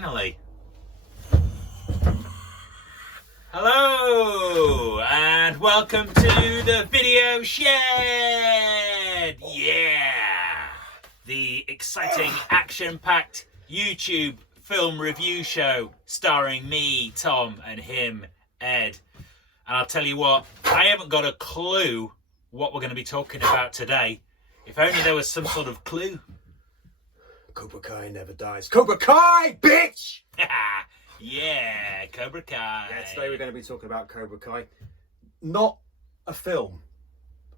Finally. Hello and welcome to the Video Shed. Yeah. The exciting action-packed YouTube film review show starring me, Tom, and him, Ed. And I'll tell you what, I haven't got a clue what we're going to be talking about today. If only there was some sort of clue. Cobra Kai never dies. Cobra Kai, bitch! Yeah, Cobra Kai. Yeah, today we're going to be talking about Cobra Kai. Not a film.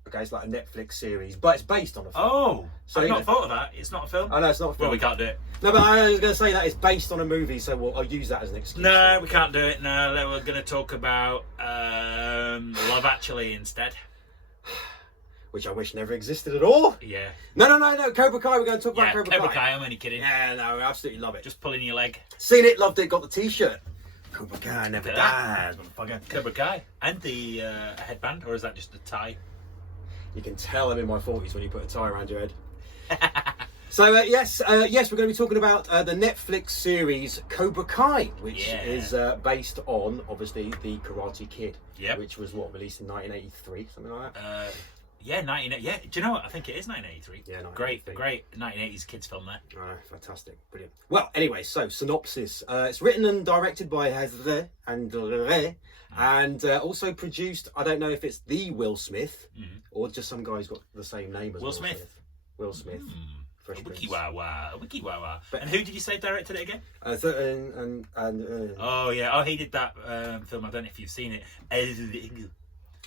Okay, it's like a Netflix series, but it's based on a film. Oh, so I've not thought of that. It's not a film? I know, it's not a film. Well, we can't do it. No, but I was going to say that it's based on a movie, so I'll use that as an excuse. No, we can't do it. No, we're going to talk about Love Actually instead. Which I wish never existed at all. Yeah. No. Cobra Kai, we're going to talk about Cobra Kai. I'm only kidding. Yeah, no, I absolutely love it. Just pulling your leg. Seen it, loved it, got the t-shirt. Cobra Kai never dies, motherfucker. Cobra Kai. And the headband, or is that just a tie? You can tell I'm in my 40s when you put a tie around your head. So, yes, we're going to be talking about the Netflix series Cobra Kai, which is based on, obviously, the Karate Kid, which was, released in 1983, something like that? Yeah, do you know what? I think it is 1983. Yeah, Great 1980s kids film there. Oh, fantastic. Brilliant. Well, anyway, so synopsis. It's written and directed by Andre and also produced, I don't know if it's the Will Smith or just some guy who's got the same name as Will Smith. Will Smith. Wiki wah. And who did you say directed it again? Oh, yeah. Oh, he did that film. I don't know if you've seen it.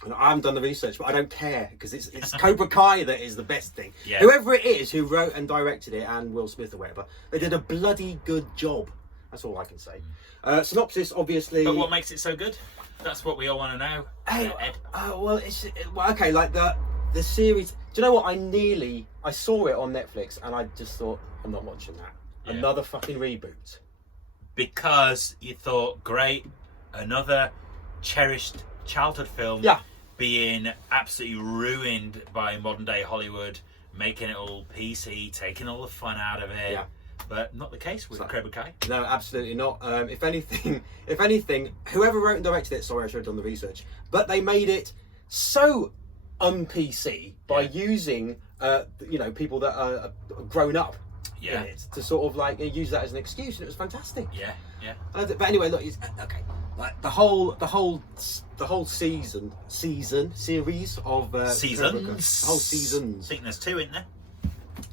I haven't done the research, but I don't care because it's Cobra Kai that is the best thing. Yeah. Whoever it is who wrote and directed it, and Will Smith or whatever, they did a bloody good job. That's all I can say. Synopsis, obviously. But what makes it so good? That's what we all want to know. Hey, Ed. Okay, like the series. Do you know what? I saw it on Netflix, and I just thought, I'm not watching that. Yeah. Another fucking reboot. Because you thought, great, another cherished childhood film. Yeah. Being absolutely ruined by modern day Hollywood, making it all PC, taking all the fun out of it. Yeah. But not the case with Cobra Kai. No, absolutely not. If anything, whoever wrote and directed it, sorry, I should have done the research, but they made it so un-PC by using, people that are grown up in it to sort of like use that as an excuse, and it was fantastic. Yeah. But anyway, look, it's okay. Like the whole series of seasons. Whole seasons. I think there's two, isn't there?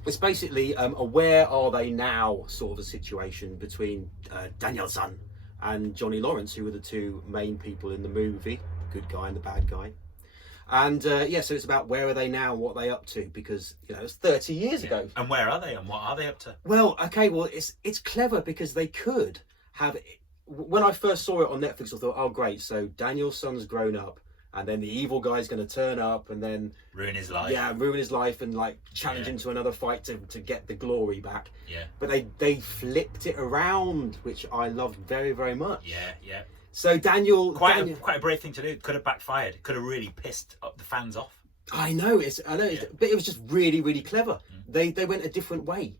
It's basically where are they now sort of a situation between Daniel-san and Johnny Lawrence, who were the two main people in the movie, good guy and the bad guy. And so it's about where are they now, what are they up to, because it's 30 years ago. And where are they, and what are they up to? Well, it's clever because they could have. When I first saw it on Netflix, I thought, oh great, so Daniel's son's grown up, and then the evil guy's going to turn up and then ruin his life. Yeah, ruin his life and like challenge him to another fight to get the glory back. Yeah. But they flipped it around, which I loved very, very much. Yeah. So Daniel, quite a brave thing to do. Could have backfired. Could have really pissed the fans off. I know, but it was just really, really clever. They went a different way.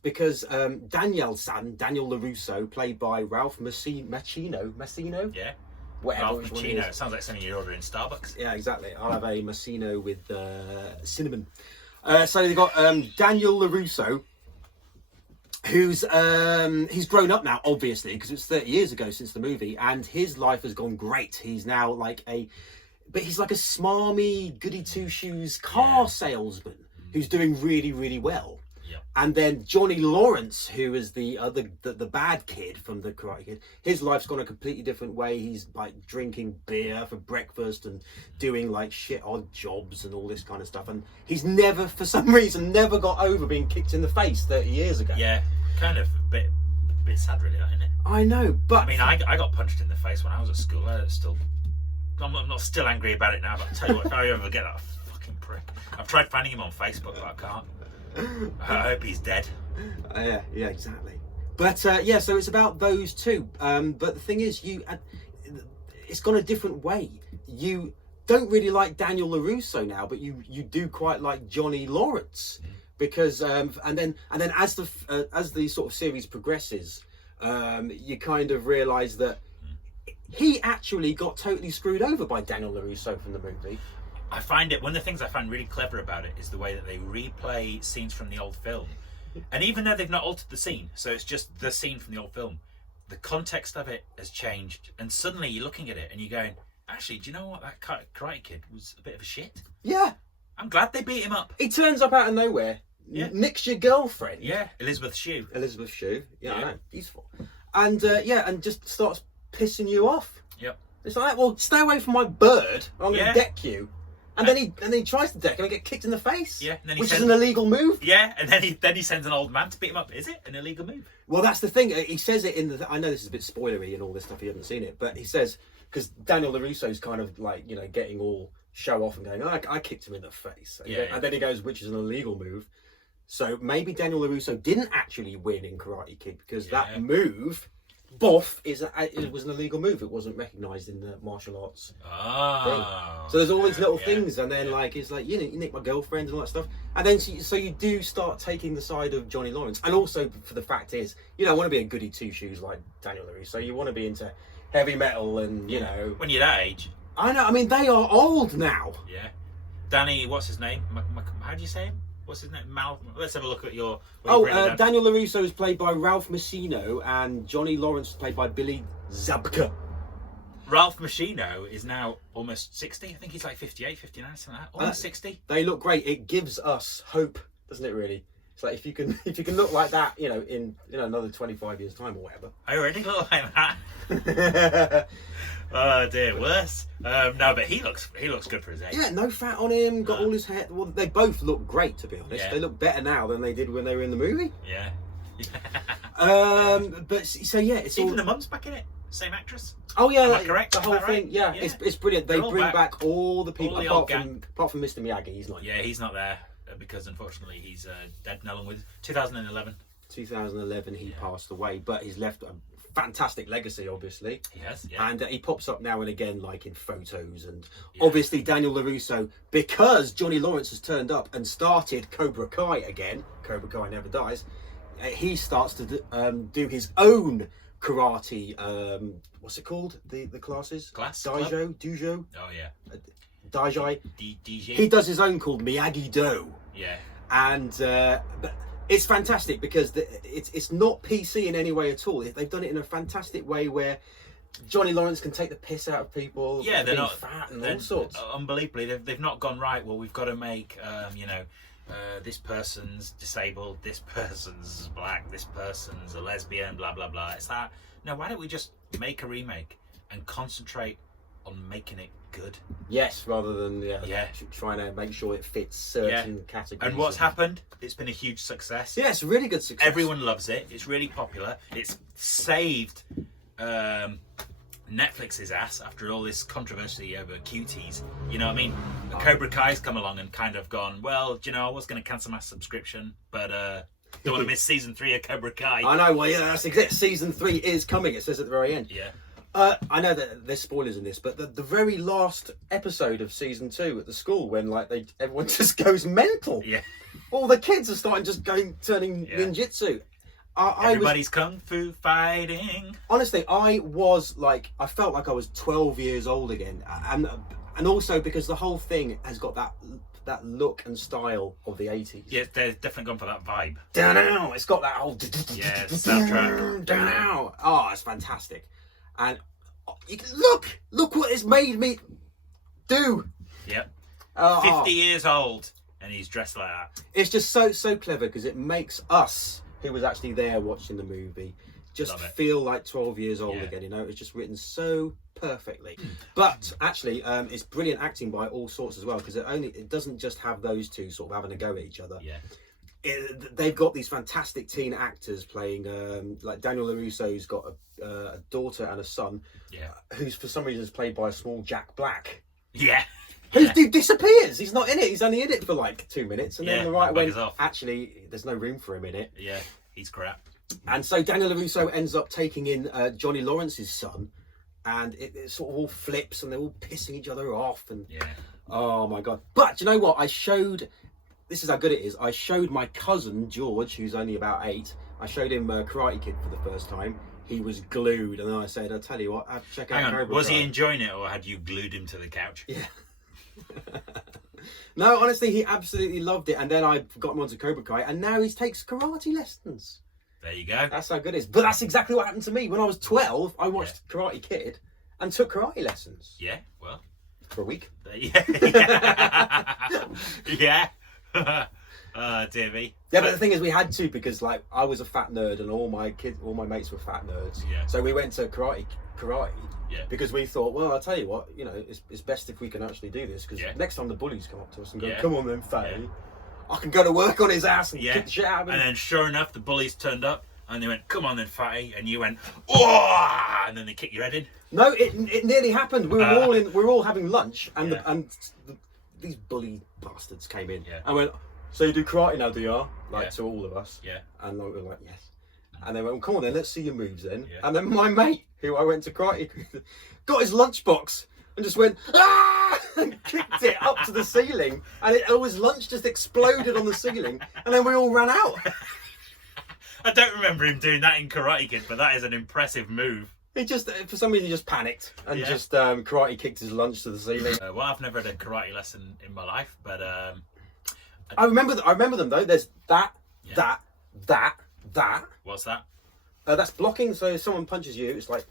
Because Daniel LaRusso, played by Ralph Macchino. Yeah. Whatever. Ralph Macchino. It sounds like something you'd order in Starbucks. Yeah, exactly. I'll have a Macchino with cinnamon. So they got Daniel LaRusso, who's he's grown up now, obviously, because it's 30 years ago since the movie, and his life has gone great. He's now he's like a smarmy, goody two shoes car salesman who's doing really, really well. And then Johnny Lawrence, who is the bad kid from the Karate Kid, his life's gone a completely different way. He's like drinking beer for breakfast and doing like shit odd jobs and all this kind of stuff. And he's never, for some reason, got over being kicked in the face 30 years ago. Yeah, kind of a bit sad, really, isn't it? I know, but I mean, I got punched in the face when I was at school. I'm not still angry about it now. But I tell you what, if I ever get that fucking prick, I've tried finding him on Facebook, but I can't. I hope he's dead. Yeah, exactly. But so it's about those two. But the thing is, it's gone a different way. You don't really like Daniel LaRusso now, but you do quite like Johnny Lawrence because and then as the sort of series progresses, you kind of realise that he actually got totally screwed over by Daniel LaRusso from the movie. I find it, one of the things I find really clever about it is the way that they replay scenes from the old film. And even though they've not altered the scene, so it's just the scene from the old film, the context of it has changed. And suddenly you're looking at it and you're going, actually, do you know what? That Karate Kid was a bit of a shit. Yeah. I'm glad they beat him up. He turns up out of nowhere, nicks your girlfriend. Yeah, Elizabeth Shue. Yeah, I know. Beautiful. And, and just starts pissing you off. Yep. It's like, well, stay away from my bird. I'm going to deck you. And then he tries to deck him and get kicked in the face. Yeah, and then which is an illegal move. Yeah, and then he sends an old man to beat him up. Is it an illegal move? Well, that's the thing. He says it in the. I know this is a bit spoilery and all this stuff. You haven't seen it, but he says because Daniel LaRusso's kind of like getting all show off and going, oh, I kicked him in the face. And then he goes, which is an illegal move. So maybe Daniel LaRusso didn't actually win in Karate Kid because that move. Boff it was an illegal move. It wasn't recognised in the martial arts thing. So there's all these little things, and then it's like you nick my girlfriend and all that stuff, and then so you do start taking the side of Johnny Lawrence, and also for the fact is you don't want to be a goody two shoes like Daniel LaRusso. So you want to be into heavy metal and you know when you're that age. I know. I mean they are old now. Yeah, Danny, what's his name? How do you say him? What's his name? Let's have a look at your. Daniel LaRusso is played by Ralph Macchino, and Johnny Lawrence is played by Billy Zabka. Ralph Macchino is now almost 60. I think he's like 58, 59, something like that. Almost 60. They look great. It gives us hope, doesn't it? Really. It's like if you can look like that, in another 25 years' time or whatever. I already look like that. Oh dear, worse. No, but he looks good for his age. Yeah, no fat on him. Got all his hair. Well, they both look great, to be honest. Yeah. They look better now than they did when they were in the movie. Yeah. But so yeah, it's even all... the mum's back in it. Same actress. Oh yeah, Am I correct? The whole thing. Right? Yeah, it's brilliant. They bring back all the people apart from Mr. Miyagi. He's not. Yeah, he's not there because unfortunately he's dead. Along with 2011. 2011, he passed away, but he's left a fantastic legacy, obviously. Yes, yeah. And he pops up now and again, like in photos, and obviously Daniel LaRusso, because Johnny Lawrence has turned up and started Cobra Kai again. Cobra Kai never dies. He starts to do his own karate. What's it called? The classes? Dojo. Oh yeah. Dajai. DJ. He does his own called Miyagi Do. Yeah. And but it's fantastic because it's not PC in any way at all. They've done it in a fantastic way where Johnny Lawrence can take the piss out of people. Yeah, they're not fat and all sorts. Unbelievably, they've not gone right. Well, we've got to make this person's disabled, this person's black, this person's a lesbian, blah blah blah. It's that. No, why don't we just make a remake and concentrate on making it good? Yes, rather than trying to make sure it fits certain categories. And what's happened? It's been a huge success. Yeah, it's a really good success. Everyone loves it. It's really popular. It's saved Netflix's ass after all this controversy over cuties. You know what I mean? Cobra Kai's come along and kind of gone, well, do you know, I was going to cancel my subscription, but don't want to miss season 3 of Cobra Kai. I know, well, yeah, that's exactly. Season 3 is coming, it says at the very end. Yeah. I know that there's spoilers in this, but the very last episode of season 2 at the school, when everyone just goes mental. Yeah. All the kids are turning ninjutsu. Everybody's kung fu fighting. Honestly, I felt like I was 12 years old again, and also because the whole thing has got that look and style of the 80s. Yeah, they're definitely gone for that vibe. Down, it's got that whole soundtrack. Down. Oh, it's fantastic. And look what it's made me do. Yep. 50 years old and he's dressed like that. It's just so clever because it makes us, who was actually there watching the movie, just feel like 12 years old again. You know, it's just written so perfectly. But actually, it's brilliant acting by all sorts as well, because it doesn't just have those two sort of having a go at each other. Yeah. They've got these fantastic teen actors playing, like Daniel LaRusso's got a daughter and a son, who's for some reason is played by a small Jack Black. Yeah. Who disappears. He's not in it. He's only in it for like 2 minutes, and then when actually there's no room for him in it. Yeah, he's crap. And so Daniel LaRusso ends up taking in Johnny Lawrence's son, and it sort of all flips, and they're all pissing each other off, and oh my god! But you know what? This is how good it is. I showed my cousin George, who's only about 8, I showed him Karate Kid for the first time. He was glued, and then I said, "I'll tell you what, check out Cobra Kai." Was he enjoying it, or had you glued him to the couch? Yeah. No, honestly, he absolutely loved it, and then I got him onto Cobra Kai, and now he takes karate lessons. There you go. That's how good it is. But that's exactly what happened to me when I was 12. I watched Karate Kid and took karate lessons. Yeah, well, for a week. Yeah. Oh, dear me. Yeah, but the thing is, we had to, because like I was a fat nerd, and all my mates were fat nerds. Yeah. So we went to karate. Yeah. Because we thought, well, I'll tell you what, you know, it's best if we can actually do this, because next time the bullies come up to us and go, "Come on then, fatty," I can go to work on his ass and kick the shit out of him. And then sure enough, the bullies turned up and they went, "Come on then, fatty," and you went, "Oh!" and then they kicked your head in. No, it nearly happened. We were all having lunch, and these bully bastards came in. Yeah. And went, "So you do karate now, do you?" Like to all of us. Yeah. And we were like, "Yes." And they went, "Well, come on then, let's see your moves then." Yeah. And then my mate, who I went to karate with, got his lunchbox and just went, "Ah!" and kicked it up to the ceiling, and his lunch just exploded on the ceiling, and then we all ran out. I don't remember him doing that in Karate Kid, but that is an impressive move. He just, for some reason, he just panicked and just karate kicked his lunch to the ceiling. Well, I've never had a karate lesson in my life, but I remember them though. There's that. What's that? That's blocking. So if someone punches you, it's like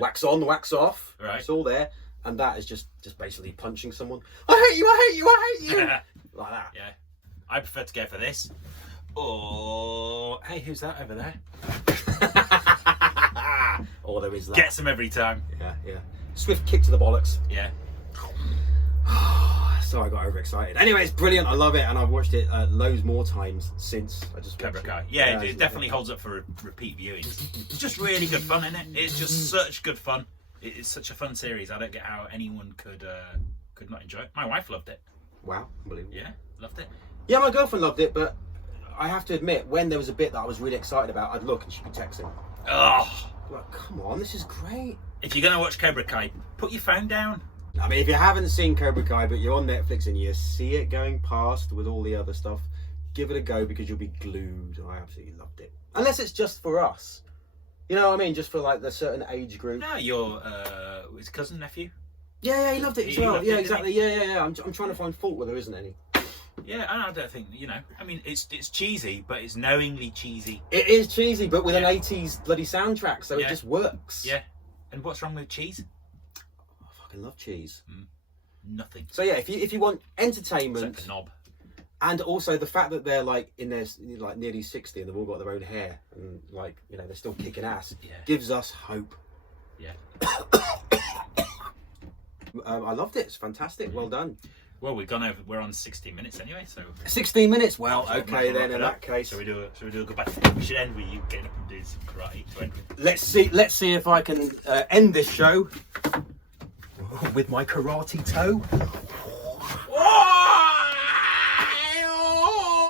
wax on, wax off. Right. It's all there. And that is just basically punching someone. "I hate you, I hate you, I hate you." Like that. Yeah. I prefer to go for this. Oh, hey, who's that over there? Oh, there is that. Gets them every time. Yeah. Swift kick to the bollocks. Yeah. So I got overexcited. Anyway, it's brilliant. I love it, and I've watched it loads more times since. I just Cobra Kai. Yeah, it definitely holds up for repeat viewing. It's just really good fun, isn't it? It's just such good fun. It's such a fun series. I don't get how anyone could not enjoy it. My wife loved it. Wow, unbelievable. Yeah, loved it. Yeah, my girlfriend loved it, but I have to admit, when there was a bit that I was really excited about, I'd look and she'd be texting. Oh, Like, come on, this is great. if you're gonna watch Cobra Kai, put your phone down. I mean, if you haven't seen Cobra Kai, but you're on Netflix and you see it going past with all the other stuff, give it a go, because you'll be glued. I absolutely loved it. Unless it's just for us. You know what I mean? Just for like the certain age group. No, your his cousin, nephew. Yeah, he loved it as He well. loved Yeah, it, exactly. Yeah. I'm trying to find fault where there isn't any. Yeah, I don't think, I mean, it's cheesy, but it's knowingly cheesy. It is cheesy, but with an 80s bloody soundtrack, so it just works. Yeah. And what's wrong with cheese? I fucking love cheese. Nothing. So yeah, if you want entertainment, Except a knob. and also the fact that they're like in their like nearly 60 and they've all got their own hair and like they're still kicking ass, gives us hope. Yeah. I loved it. It's fantastic. Well done. Well, we're on 16 minutes anyway, so 16 minutes. Well, so okay we'll then. In wrap it that up. case, So we do a goodbye. We should end with you getting up and doing some karate to end with. let's see if I can end this show with my karate toe.